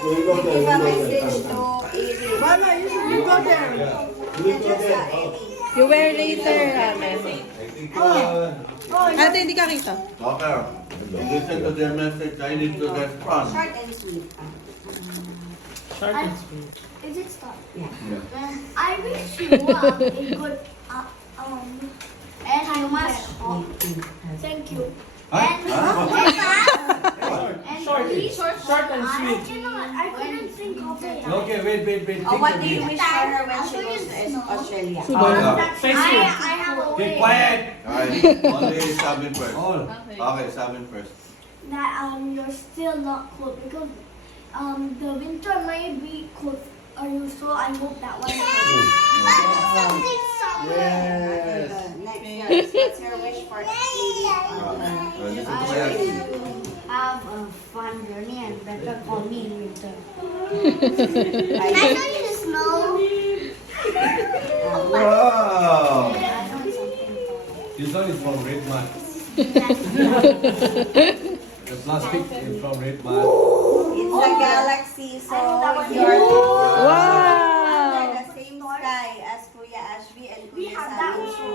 Give a message to Iri. Mama, you should go there. You wear later, Ate. Ate, hindi ka kita. Doctor, listen to their message. I need to respond. Short and sweet. Short and sweet. Is it stop? Yeah. I wish you a good and you must thank you. And Short, please, short and sweet. I couldn't think of it. Okay, wait. What do you wish for her when she goes to Australia? Thank you. I have a Be way quiet. Alright, only Sabin first. All. Okay, Sabin first. that you're still not cold because the winter may be cold. So I hope that one. Something somewhere. Next, what's your wish for Iri? Listen to I my wish you have a fun journey and better call me in winter. Can I tell you the snow? Wow! I know something. This one is from Red Mart. The plastic is from Red Mart. It's a galaxy, so you're Wow! under the same sky as Kuya Ashby and We Kuya have that Sabi.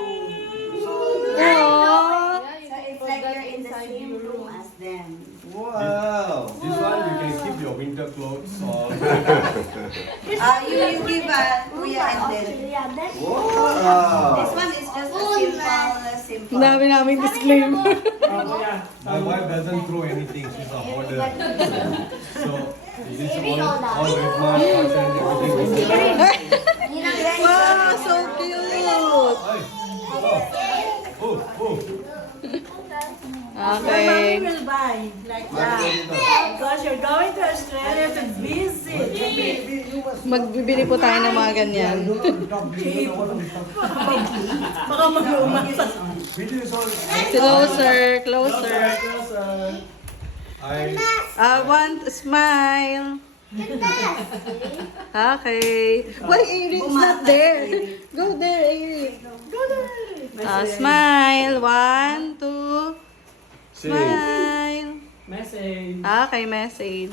one. Aww. So it's like you're in the same room as them. Wow! This one you can keep your winter clothes or You give Kuya and then. Australia, then This Wow! one is just a simple. Ang dami naming disclaimer. Oh, yeah. my wife doesn't throw anything. She's a hoarder. So this is all Red Mart cotton, everything. Wow, so cute. Hey. Oh. Okay. Because you're going to Australia to visit. Magbibili po tayo ng mga ganyan. Baka mag-umasa. Closer. I want a smile. Okay. Why Eric's not there? Go there, Eric. Smile. 1, 2. Smile. Message. Okay, message.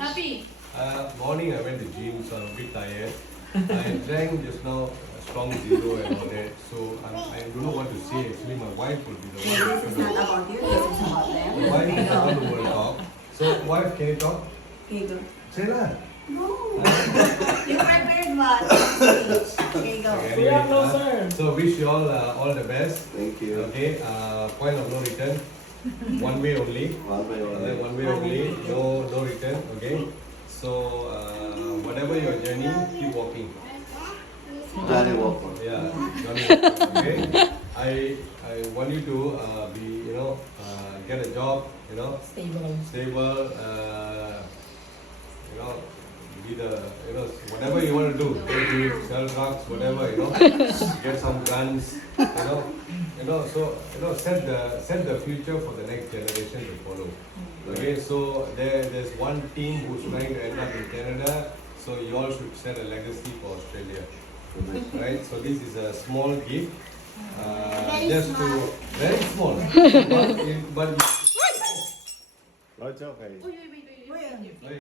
Morning I went to gym, so I'm a bit tired. I drank just now a strong zero and all that. So I don't know what to say. Actually, my wife will be the one. This is not about you, this is about them. My wife is the one who will talk. So, wife, can you talk? Okay, go. Say that. You prepared what? Okay, go. We are closer. So, wish you all the best. Thank you. Okay, point of no return. One way only. One by one. One way only. No return. Okay. So, whatever your journey, keep walking. Johnny Walker. Yeah, Johnny Walker, okay. I want you to be, get a job, stable, be the, whatever you want to do, maybe sell drugs, whatever, get some guns, so, set the future for the next generation to follow. Okay, so there's one team who's trying to end up in Canada, so you all should set a legacy for Australia. Right, so this is a small gift, just to very small, but It's okay.